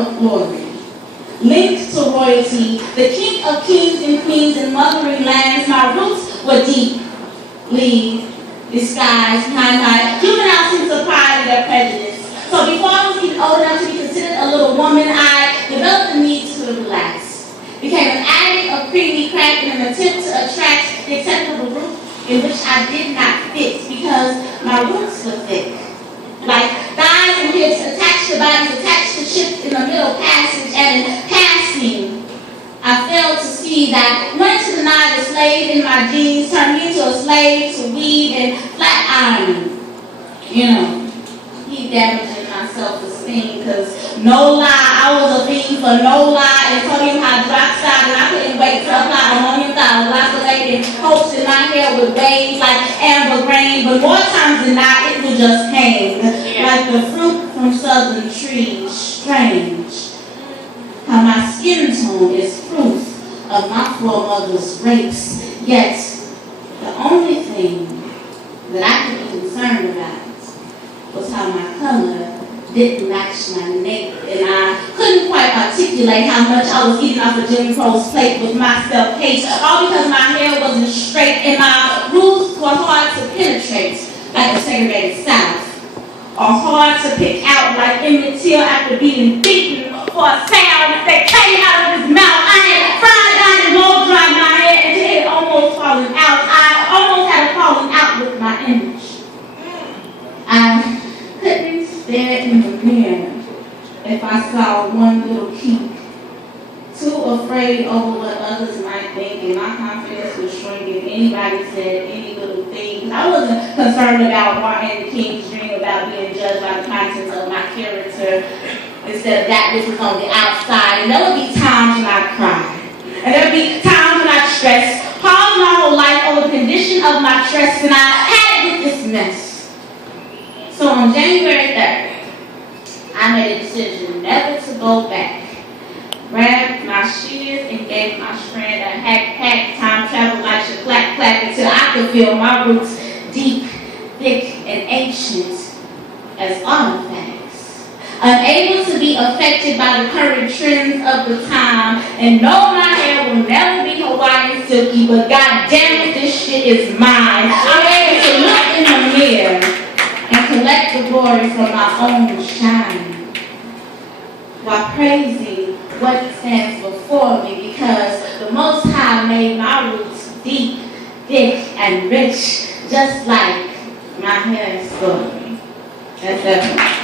of glory. Linked to royalty, the king of kings and queens in mothering lands, my roots were deeply disguised behind my juvenile sense of pride and their prejudice. So before I was even old enough to be considered a little woman, I developed the need to relax. Became an addict of creamy crack in an attempt to attract the acceptable roof in which I did not fit because my roots were thick. Like thighs and hips attached to bodies, attached to ships in the middle passage, and in passing, I failed to see that wanting to deny the slave in my genes turned me into a slave to weed and flat ironing. He damaging my self-esteem because no lie, I was a fiend for no lie and sodium hydroxide, and I couldn't wait to apply ammonium thioglycolate and hopes in my hair with waves like amber grain, but more times than not, it would just hang like the fruit from southern trees. Strange how my skin tone is proof of my foremothers' rapes, yet the only thing that I could be concerned about was how my color didn't match my nape, and I couldn't quite articulate how much I was eating off of Jim Crow's plate with my self-hate, all because my hair wasn't straight and my roots were hard to penetrate like the segregated South, or hard to pick out like Emmett Till after being beaten for a sound that came out of his mouth. I had fried down and blow-dried my hair until it almost fallen out. I almost had a falling out with my image. I couldn't stare in the mirror if I saw one little kink. Too afraid over what others might think, and my confidence was shrink if anybody said any little thing. I wasn't concerned about Martin Luther King's dream about being judged by the contents of my character instead of that which was on the outside. And there would be times when I cried. And there would be times when I stressed, paused my whole life over the condition of my trust, and I had it with this mess. So on January 3rd, I made a decision never to go back. Grabbed my shears and gave my strand a hack, time travel like a clack until I could feel my roots deep, thick, and ancient as artifacts. Unable to be affected by the current trends of the time, and no, my hair will never be Hawaiian silky, but god damn it, this shit is mine. I'm able to look in the mirror and collect the glory from my own shine while praising what stands before me, because the Most High made my roots deep, thick, and rich, just like my hair story. That's it.